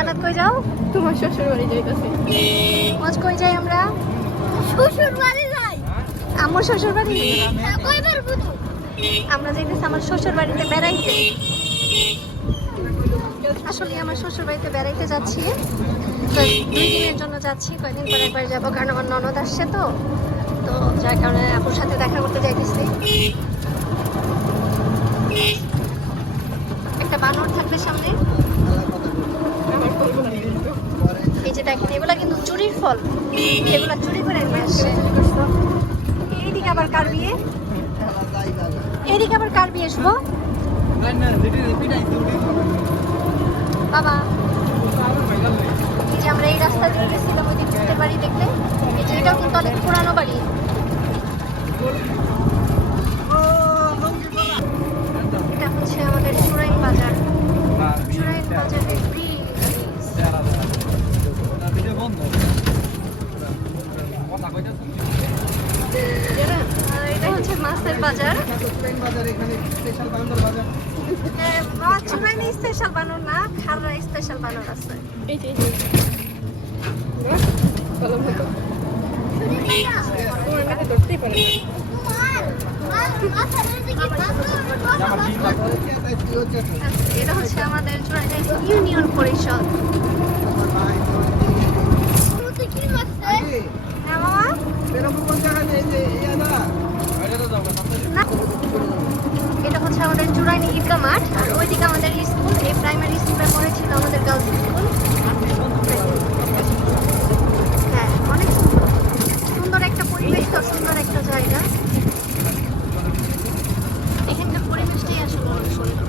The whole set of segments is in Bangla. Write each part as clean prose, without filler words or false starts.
জান্নাত কই যাও? তোমার শ্বশুর বাড়ি যাইতেছে। আজ কই যাই আমরা? শ্বশুর বাড়ি যাই। আমার শ্বশুর বাড়ি? কয়বার বুঝো? আমরা যাইতেছি আমার শ্বশুর বাড়িতে বেড়াইতে। আসলে আমার শ্বশুর বাড়িতে বেড়াইতে যাচ্ছি, তো 2 দিনের জন্য যাচ্ছি। কয়েকদিন পরে একবার যাবো, কারণ আমার ননদ আসছে, তো তো যার কারণে আপুর সাথে দেখা করতে যাইতেছি। একটা বানর থাকবে সামনে। এই যে দেখেন, এগুলা কিন্তু চুরির ফল, এগুলা চুরি করে নিয়ে আসছে। এইদিকে আবার কার বিয়ে? এইদিকে আবার কার বিয়ে? শুভ বাবা, এই যে আমরা এই রাস্তা দিয়ে গেছিলাম ওই দিকের বাড়ি দেখতে, এই যে এটাও কিন্তু অনেক পুরানো বাড়ি। এটা হচ্ছে আমাদের চুরাইন বাজার। চুরাইন বাজারের ব্রিজ। এটা হচ্ছে মাছের বাজার। চুরাইনে স্পেশাল বানর না, খাররা স্পেশাল বানর আছে। এই যে ভালো মতো তোমার মেয়ে ধরতেই পারে। এটা হচ্ছে আমাদের চুরাইন ইউনিয়ন পরিষদ। হ্যাঁ মামা, এটা হচ্ছে আমাদের চুরাইনি ঈদগাহ মাঠ, আর ওইদিকে আমাদের স্কুল। এই প্রাইমারি স্কুলে পড়েছিল আমাদের গার্লস স্কুল। হ্যাঁ, অনেক সুন্দর একটা পরিবেশ, তো সুন্দর একটা জায়গা। এখানকার পরিবেশটাই আসলে অনেক সুন্দর,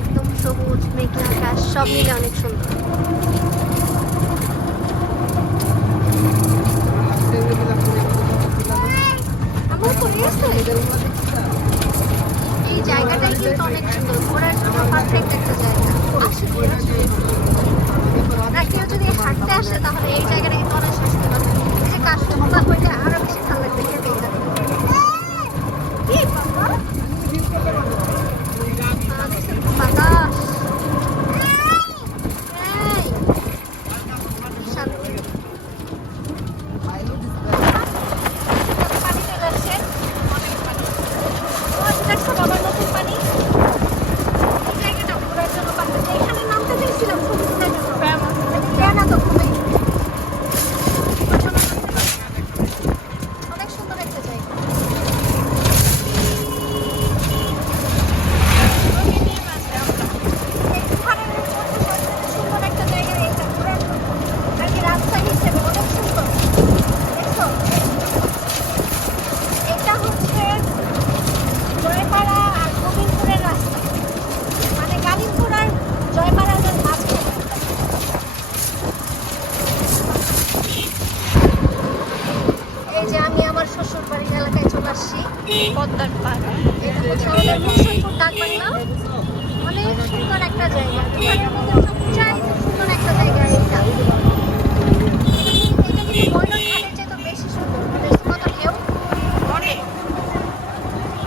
একদম সবুজ, মেঘলা আকাশ, সব মিলে অনেক সুন্দর। আমার পরে আছে। এই জায়গাটাই কিন্তু অনেক সুন্দর, ঘোরার জন্য পারফেক্ট একটা জায়গা। না, কেউ যদি হাঁটতে আসে তাহলে এই জায়গাটা কিন্তু অনেক সুন্দর। এই যে কাস্টমার হইলে আরো বেশি ভালো লাগবে খেতে। এই বাবা, বাতাস। এই, শান্তি। পানি চলে আসছে, অনেক পানি। ও, দেখছো বাবার নতুন পানি। এই জায়গাটা ঘোরার জন্য পারফেক্ট। এখানে নামতে চাইছিলাম ছবি তোলার জন্য, কেন তো খুবই অনেক সুন্দর একটা জায়গা। সুন্দর একটা জায়গা, এটা ঘোরার জন্য আর কি, রাস্তা হিসেবে অনেক সুন্দর। দেখছো, এটা হচ্ছে জয়পাড়া আর গোবিন্দপুরের রাস্তা, মানে গালিমপুর আর জয়পাড়ার মাঝখানে। এই যে আমি আমার শ্বশুর বাড়ির এলাকায় চলে আসছি, পদ্মার পাড়। এটা হচ্ছে আমাদের মুর্শিদপুর ডাকবাংলা। অনেক সুন্দর একটা জায়গা, দোকানের মধ্যে সবচাইতে সুন্দর একটা জায়গা এটা। এটা কিন্তু ময়ূর ঘাটের চেয়ে তো বেশি সুন্দর। দেখছি কত ঢেউ, অনেক।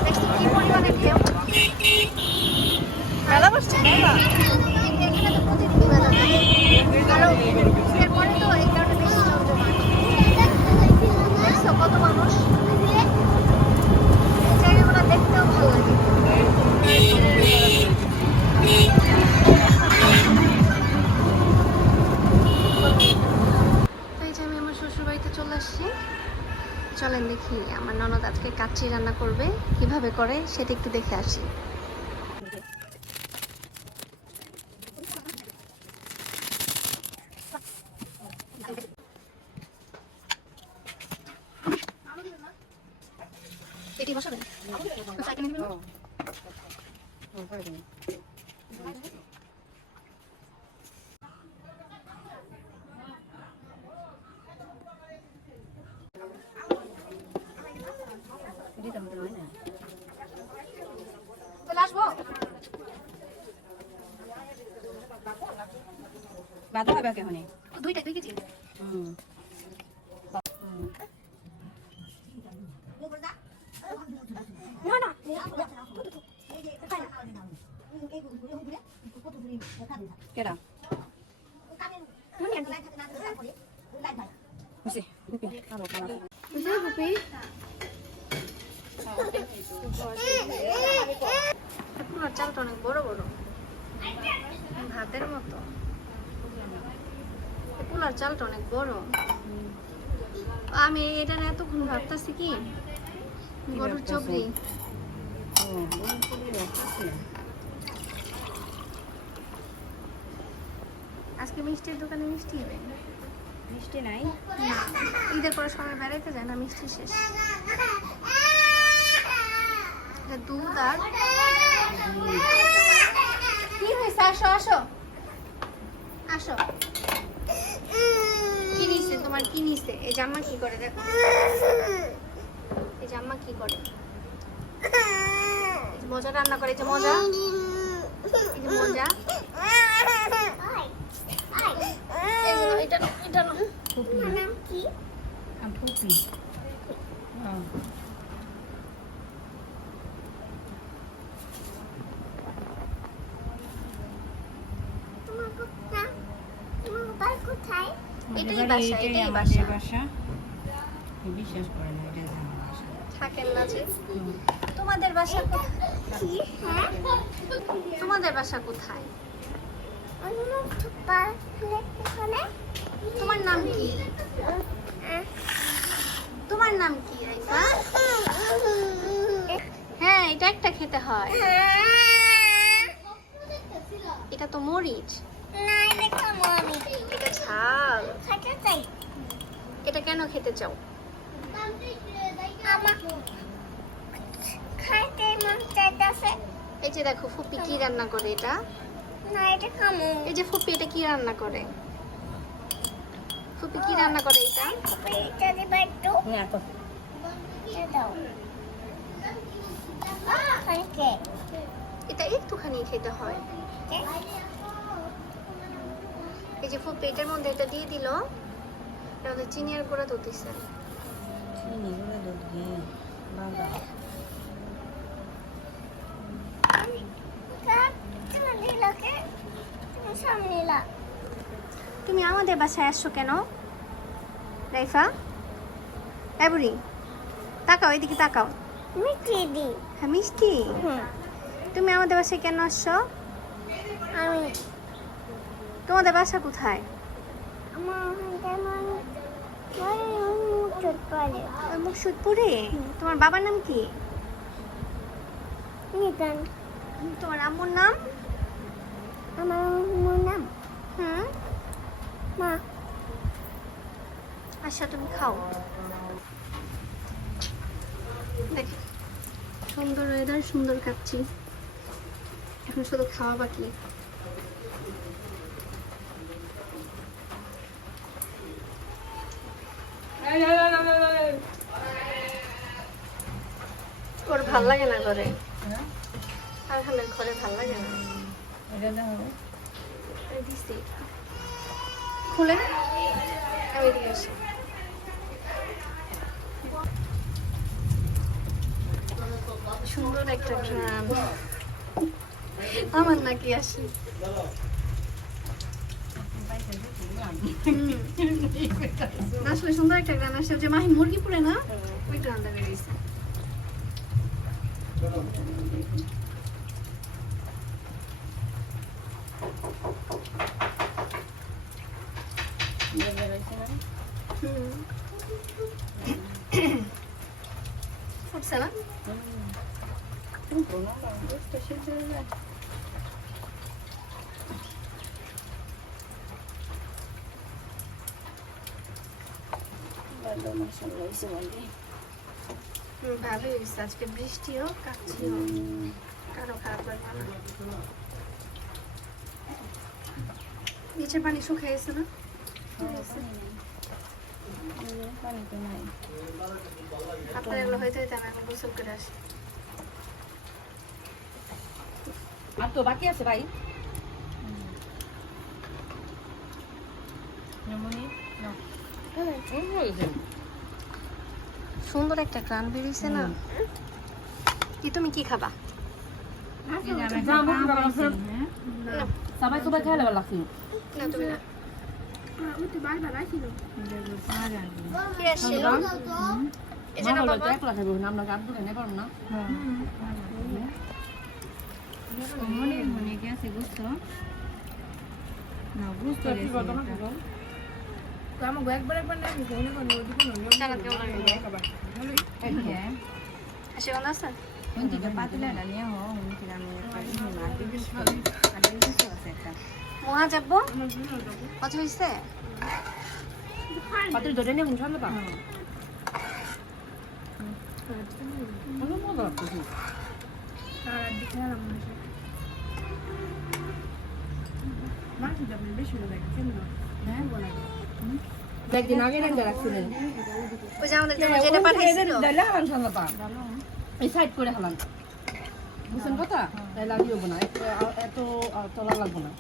দেখছি কি পরিমাণে ঢেউ। মেলা বসছে, মেলা এখানে তো প্রতিদিনই মেলা থাকে, আরো এরপরে তো এই কারণে বেশি জমজমাট। দেখছো কত মানুষ, এই জায়গাগুলো দেখতেও ভালো লাগে। এই যে আমি আমার শ্বশুর বাড়িতে চলে আসছি। চলেন দেখি আমার ননদ আজকে কাচ্চি রান্না করবে, কিভাবে করে সেটা একটু দেখে আসি। এটি বসাবেন? চলে আসবো। বাধা হবে কেমন? 2 কেজি। না না, কেডা বুঝছি গুপি আরো খারাপ পুরো চালটা অনেক বড় বড় ভাতের মতো। পোলার চালটা অনেক বড়। আমি এটা না এতক্ষণ ভাবতেছি কি গরুর চবড়ি। আজকে মিষ্টির দোকানে মিষ্টি হবে? মিষ্টি নাই না, ঈদের পরে সবাই বেড়াইতে যায় না, মিষ্টি শেষ। এটা দুধ আর কি হয়েছে? আসো আসো আসো। কি নিছে তোমার? কি নিছে? এই জাম্মা কি করে দেখো, এই জাম্মা কি করে, এই যে মজা রান্না করে, এই যে মজা, এই যে মজা, এই যে এটা নাও, এটা নাও। নাম কি? ফুপি এটাই বাসা, এটাই বাসা। বাসা বিশ্বাস করে না এটা বাসা থাকেন না যে। তোমাদের বাসা কোথায়? তোমাদের বাসা কোথায়? তোমার নাম কি? তোমার নাম কি রাইফা? হ্যাঁ, এটা একটা খেতে হয়। এটা তো মরিচ। এটা ঝাল। এটা কেন খেতে চাও? এই যে দেখো ফুপি কি রান্না করে, এটা এই যে ফুপি এটা কি রান্না করে, ফুপি কি রান্না করে এটা? না তো এটা একটুখানি খেতে হয়। এই যে ফুপি এটার মধ্যে এটা দিয়ে দিল, এটা হচ্ছে চিনি আর গুঁড়া দুধ দিছে। চিনি গুঁড়া দুধ দিয়ে বাবা তুমি আমাদের বাসায় আসছো কেন রাইফা? এবরি তাকাও, এদিকে তাকাও। মিষ্টি দি হ্যাঁ মিষ্টি। তুমি আমাদের বাসায় কেন আসছো? আমি তোমাদের বাসা কোথায়? ওই মুকসুদপুরে। তোমার বাবার নাম কি? নিতান তোমার আম্মুর নাম? আমার নাম হুম, মা। আচ্ছা তুমি খাও। দেখ সুন্দর ওয়েদার, সুন্দর খাচ্ছি, এখন শুধু খাওয়া বাকি। ওর ভাল লাগে না ঘরে, আর ঘরে ভাল লাগে না। এটা দাও এই দিছি। খুলে আমি এদিকে আসি। সুন্দর একটা গ্রাম, আমার নাকি আসে। আসলে সুন্দর একটা গ্রাম আসে, যে মাহি মুরগি পুরে না, ওই গ্রামটা বেরিয়েছে। ফুটছে না? ভালোই হয়েছে, আজকে বৃষ্টিও কাটছিও, কারো খারাপ লাগবে না। নিচের পানি শুকিয়ে গেছে না? আপনার এগুলো হইতে হইতে আমি এখন গোসল করে আসি। আর তো বাকি আছে ভাই। সুন্দর একটা গ্রাম বেরিয়েছে না? কি তুমি কি খাবা? এই যে আমি একটা পা পাইছি, হ্যাঁ? সবাই সবাই খেয়ে লেবার লাগছি না তুমি না দেখো, পা রাখবো। কি আসছিল এই যে না বাবা একলা খাবো আমরা গাছ দুটো নেই পারো না হ্যাঁ, পা রাখবো। মনে গেছে বুঝছো? না, বুঝতে গেছি এটা। সালাদ কেমন লাগবে হ্যাঁ। আসে গন্ধ আছে হুন্তিটা পাতলাটা নিয়ে হো, হুন্তিটা আমি একটা মাটি বিস্কুট আছে একটা। মহা যাবো কত হয়েছে পাতিল ধরে নিয়ে মুছালে পা হ্যাঁ। অনেক মজা লাগতেছে একদিন আগে রেঞ্জে রাখছিলেন ওই যে আমাদের জন্য যেটা পাঠাইছিল দিলে আমার সঙ্গে পা এই সাইড করে হলাম বুঝছেন কথা তাই লাগিয়ে হবো না এত তোলা লাগবো না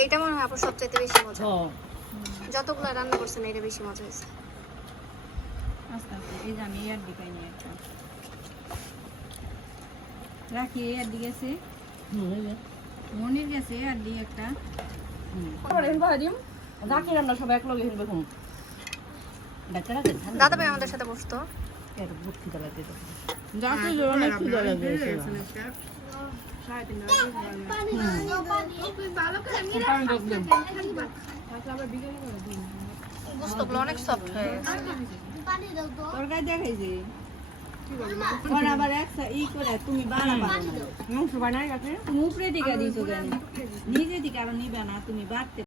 এইটা মনে হয় আপুর সবচাইতে বেশি মজা ও যতগুলো রান্না করছেন এটা বেশি মজা হয়েছে আস্তে আস্তে, এই যে আমি এর দিকে নিয়ে একটা রাখি, এর দিকে আছে মনির গেছে, আর দিয়ে একটা রাখি আমরা সবাই এক লগে হিলবে ঘুম ডাক্তার আছে দাদা ভাই আমাদের সাথে বসতো এর বুট খিদা লাগছে তো অনেক খিদা বুঝতো অনেক সফট হয়ে গেছে তরকারি দেখাইছি ওর আবার একটা ই করে তুমি বাড়াবা মাংস বানাই গেছে তুমি উপরে দিকে দিছো কেন? নিজে দিকে আরো নিবে না, তুমি বাড়তে